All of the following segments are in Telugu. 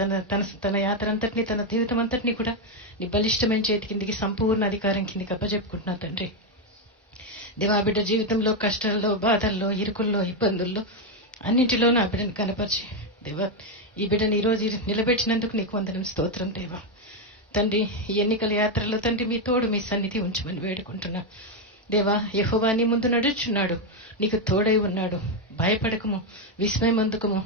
తన యాత్ర అంతటినీ, తన జీవితం అంతటినీ కూడా నీ బలిష్టమైన చేతి కిందికి, సంపూర్ణ అధికారం కిందికి అప్పచెప్పుకుంటున్నా తండ్రి. దేవా, బిడ్డ జీవితంలో కష్టాల్లో, బాధల్లో, ఇరుకుల్లో, ఇబ్బందుల్లో అన్నింటిలో నా బిడ్డను కనపరిచి దేవా, ఈ బిడ్డను ఈ రోజు నిలబెట్టినందుకు నీకు వందనం, స్తోత్రం దేవా. తండ్రి, ఈ ఎన్నికల యాత్రలో తండ్రి మీ తోడు, మీ సన్నిధి ఉంచమని వేడుకుంటున్నా దేవా. యెహోవా నీ ముందు నడుచున్నాడు, నీకు తోడై ఉన్నాడు, భయపడకము, విస్మయం అందుకము.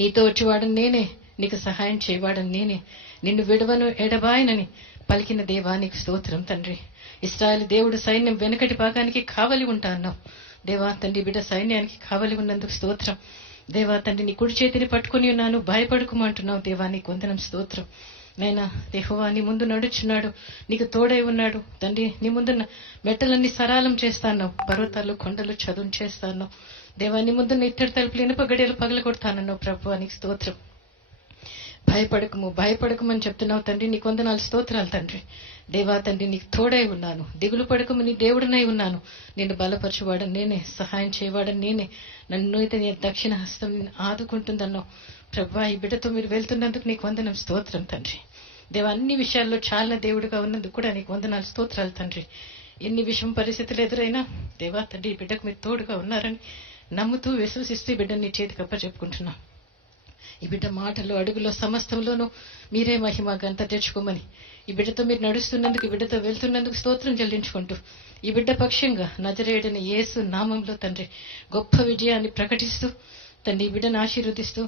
నీతో వచ్చేవాడని నేనే, నీకు సహాయం చేయవాడని నేనే, నిన్ను విడవను ఎడబాయనని పలికిన దేవా నీకు స్తోత్రం తండ్రి. ఇశ్రాయేలు దేవుడు సైన్యం వెనుకటి భాగానికి కావలి ఉంటా అన్నావు దేవా. తండ్రి, బిడ్డ సైన్యానికి కావలి ఉన్నందుకు స్తోత్రం దేవా. తండ్రి, నీ కుడి చేతిని పట్టుకుని ఉన్నాను, భయపడుకోమంటున్నావు దేవా, నీకు వందనం, స్తోత్రం నైనా. యెహోవా నీ ముందు నడుచున్నాడు, నీకు తోడై ఉన్నాడు తండ్రి. నీ ముందున్న మెట్టలన్నీ సరాలం చేస్తాను, పర్వతాలు కొండలు చదును చేస్తాను దేవా. నీ ముందున్న ఇత్తడి తలుపులు, ఇనుప గడియలు పగలగొడతానన్నావు ప్రభు, నీకు స్తోత్రం. భయపడకమని చెప్తున్నావు తండ్రి, నీకు వందనాలు, స్తోత్రాలు తండ్రి దేవా. తండ్రి, నీకు తోడై ఉన్నాను, దిగులు పడకము, నీ దేవుడినై ఉన్నాను, నిన్ను బలపరచువాడని నేనే, సహాయం చేయవాడని నేనే, నన్ను అయితే నీ దక్షిణ హస్తం ఆదుకుంటుందన్నావు ప్రభా. ఈ బిడ్డతో మీరు వెళ్తున్నందుకు నీకు వందనం, స్తోత్రం తండ్రి దేవా. అన్ని విషయాల్లో చాలిన దేవుడిగా ఉన్నందుకు కూడా నీకు వందనాలు, స్తోత్రాలు తండ్రి. ఎన్ని విషయం పరిస్థితులు ఎదురైనా దేవా తండ్రి, ఈ బిడ్డకు మీరు తోడుగా ఉన్నారని నమ్ముతూ విశ్వసిస్తూ ఈ బిడ్డని నీ చేతికి అప్పచెప్పుకుంటున్నాం. ఈ బిడ్డ మాటలు, అడుగులో, సమస్తంలోనూ మీరే మహిమ ఘనత తెచ్చుకోమని, ఈ బిడ్డతో మీరు నడుస్తున్నందుకు, ఈ బిడ్డతో వెళ్తున్నందుకు స్తోత్రం చెల్లించుకుంటూ, ఈ బిడ్డ పక్షంగా నజరేయుడైన యేసు నామంలో తండ్రి గొప్ప విజయాన్ని ప్రకటిస్తూ తండ్రి, ఈ బిడ్డను ఆశీర్వదిస్తూ